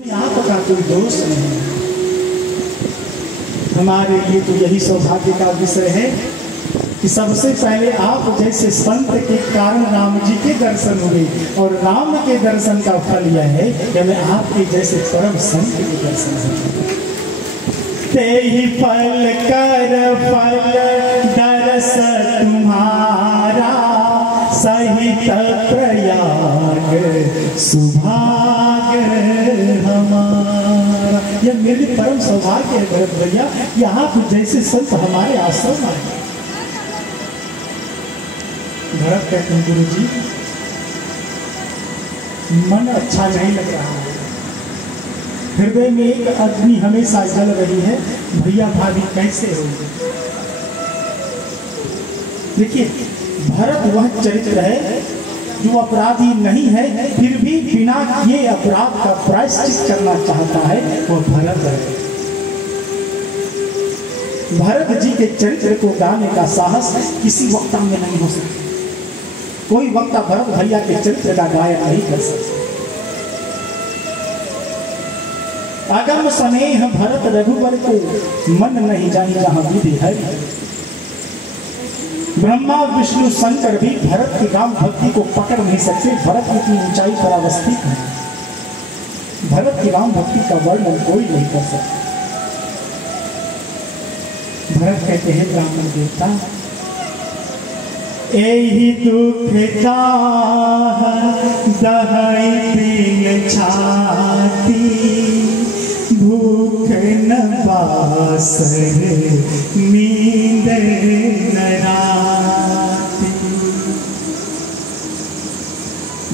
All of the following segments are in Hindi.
यहाँ का कोई दोष नहीं। हमारे लिए तो यही सौभाग्य का विषय है कि सबसे पहले आप जैसे संत के कारण राम जी के दर्शन हुए, और राम के दर्शन का फल यह है कि हमें आपके जैसे परम संत के दर्शन हुए। ते ही फल कर फल दर्श तुम्हारा, सहित प्रयाग सुभाग हमारा। यह मेरे परम सौभाग्य है भरत भैया, यहाँ कुछ जैसे संत हमारे आश्रम आए। भरत कहते हैं गुरु जी मन अच्छा नहीं लग रहा है, हृदय में एक अग्नि हमेशा जल रही है, भैया भाभी कैसे होंगे। देखिए भरत वह चरित्र है जो अपराधी नहीं है, फिर भी बिना किए अपराध का प्रायश्चित करना चाहता है, वह भरत है। भरत जी के चरित्र को गाने का साहस किसी वक्ता में नहीं हो सकता। कोई वक्ता भरत भैया के चरित्र का गायन नहीं कर सकता। अगम स्नेह भरत रघुवर को मन नहीं जानी जहां विधि है। ब्रह्मा विष्णु शंकर भी भरत की राम भक्ति को पकड़ नहीं सकते। भरत की ऊंचाई पर अवस्थित है। भरत की राम भक्ति का वर्णन कोई नहीं कर सकता। भरत कहते हैं ब्राह्मण देवता एहि दुख दहाई प्रिय छाती, भूख न बासर नींद न राती।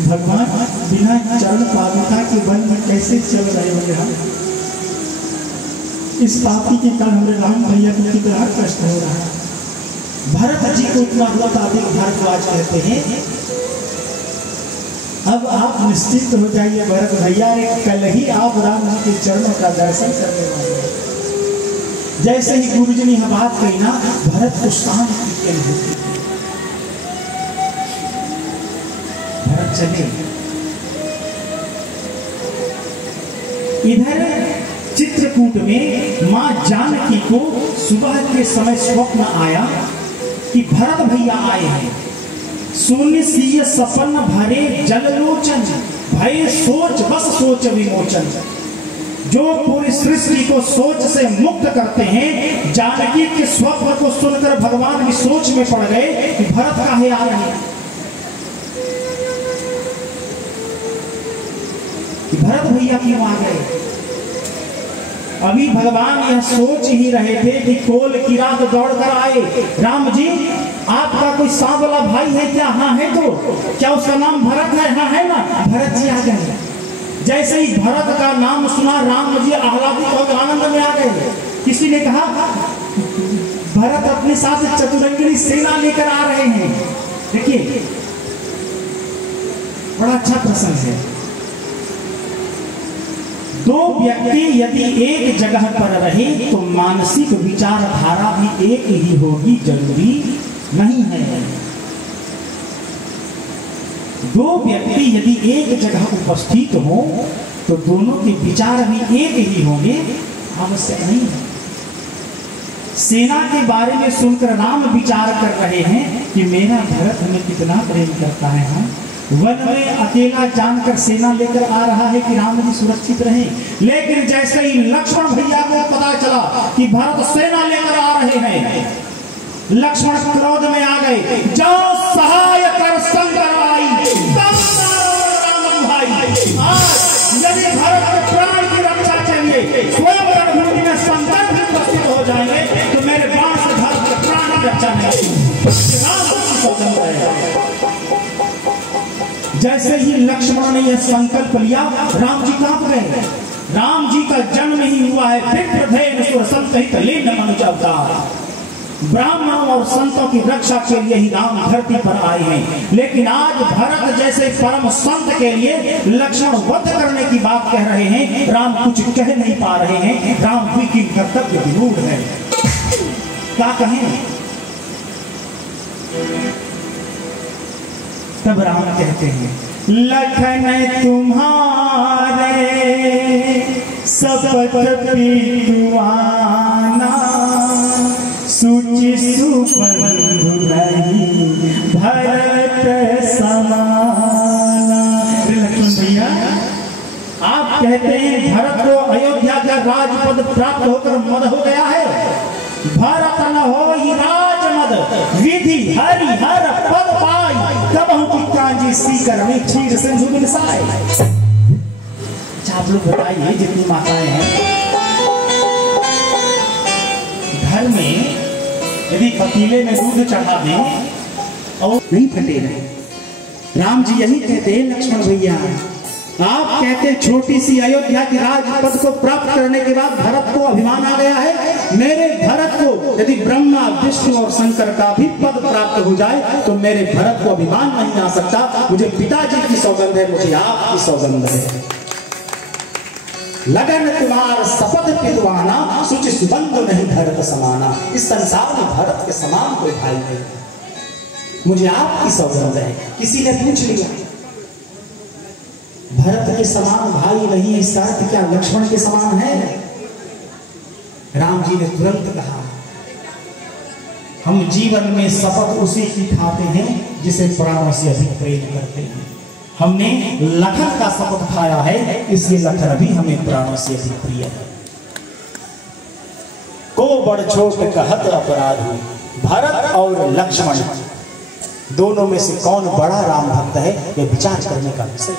भगवान बिना चरण पादुका के वन में कैसे चल रहे होंगे हम। इस पापी के कारण हमारे राम भैया को कितना कष्ट हो रहा है। भरत जी को इतना बहुत अधिक भारद्वाज कहते हैं। अब आप निश्चित हो जाइए भरत भैया, कल ही आप राम जी के चरणों का दर्शन करने वाले हैं। जैसे ही गुरु जी ने यह बात कही ना, भरत को शांति की अनुभूति। भरत चले। इधर चित्रकूट में मां जानकी को सुबह के समय स्वप्न आया कि भरत भैया आए हैं। शून्य सीय सपन भरे जललोचन, भय सोच बस सोच विमोचन। जो पूरी सृष्टि को सोच से मुक्त करते हैं, जानकी के स्वप्न को सुनकर भगवान की सोच में पड़ गए कि भरत काहे आ रहे हैं। भरत भैया क्यों आ गए। अभी भगवान यह सोच ही रहे थे कि कोल की रात दौड़ कर आए, राम जी आपका कोई सांप वाला भाई है क्या। हाँ है। तो क्या उसका नाम भरत है। हाँ है ना। भरत जी आ गए। जैसे ही भरत का नाम सुना, राम जी आह्लादित और आनंद में आ गए। किसी ने कहा भरत अपने साथ चतुरंगिनी सेना लेकर आ रहे हैं। देखिए बड़ा अच्छा प्रसंग है। दो व्यक्ति यदि एक जगह पर रहे तो मानसिक विचारधारा भी एक ही होगी जरूरी नहीं है। दो व्यक्ति यदि एक जगह उपस्थित हो तो दोनों के विचार भी एक ही होंगे आवश्यक नहीं है। सेना के बारे में सुनकर राम विचार कर रहे हैं कि मेरा भरत हमें कितना प्रेम करता है। हम वन में अकेला जानकर सेना लेकर आ रहा है कि राम जी सुरक्षित रहे। लेकिन जैसे ही लक्ष्मण भैया को पता चला कि भरत सेना लेकर आ रहे हैं, लक्ष्मण क्रोध में आ गए। जाओ सहाय कर शंकर आई, यदि भरत के प्राण की रक्षा चाहिए, स्वयं रणभूमि में शंकर भी उपस्थित हो जाएंगे तो मेरे बाण से भरत के प्राण की रक्षा नहीं। जैसे ही लक्ष्मण ने यह संकल्प लिया, राम जी कांप गए। राम जी का जन्म ही हुआ है ब्राह्मणों और संतों की रक्षा के लिए ही राम धरती पर आए हैं। लेकिन आज भरत जैसे परम संत के लिए लक्ष्मण वध करने की बात कह रहे हैं, राम कुछ कह नहीं पा रहे हैं। राम भी की कर्तव्य विरूढ़ है। क्या कहें। तब राम कहते हैं लखन तुम्हारे शपथ पीतुआना सुचि सुबंधु नहीं भरत समाना। लक्ष्मण भैया, आप कहते हैं भरत को अयोध्या का राजपद प्राप्त होकर मद हो गया है। भरत न हो राजमद विधि हरि हर पद पाई, तब कांजी सीकर में क्षीर सिंधु मिलसाए। आप लोग बताइए, जितनी माताएं हैं घर में यदि पतीले में दूध चढ़ा दें और नहीं फटेगा। राम जी यही कहते हैं लक्ष्मण भैया, आप कहते छोटी सी अयोध्या की राजपद को प्राप्त करने के बाद भरत को अभिमान आ गया है। मेरे भरत को यदि ब्रह्मा विष्णु और शंकर का भी पद प्राप्त हो जाए तो मेरे भरत को अभिमान नहीं आ सकता। मुझे पिताजी की सौगंध है, मुझे आपकी सौगंध है। लगन तुम्हार शपथ पितवाना सुचि सुबंधु नहीं भरत समाना। इस संसार में भरत के समान कोई भाई नहीं, मुझे आपकी सौगंध है। किसी ने पूछ लिया भरत के समान भाई नहीं, इसका अर्थ क्या लक्ष्मण के समान है? राम जी ने तुरंत कहा, हम जीवन में शपथ उसी की खाते हैं जिसे प्राणों से अधिक प्रेम करते हैं। हमने लखन का शपथ खाया है, इसलिए लखन भी हमें प्राणों से अधिक प्रिय है। को बड़ छोट कहत अपराध, भरत और लक्ष्मण दोनों में से कौन बड़ा राम भक्त है, यह विचार करने का विषय है।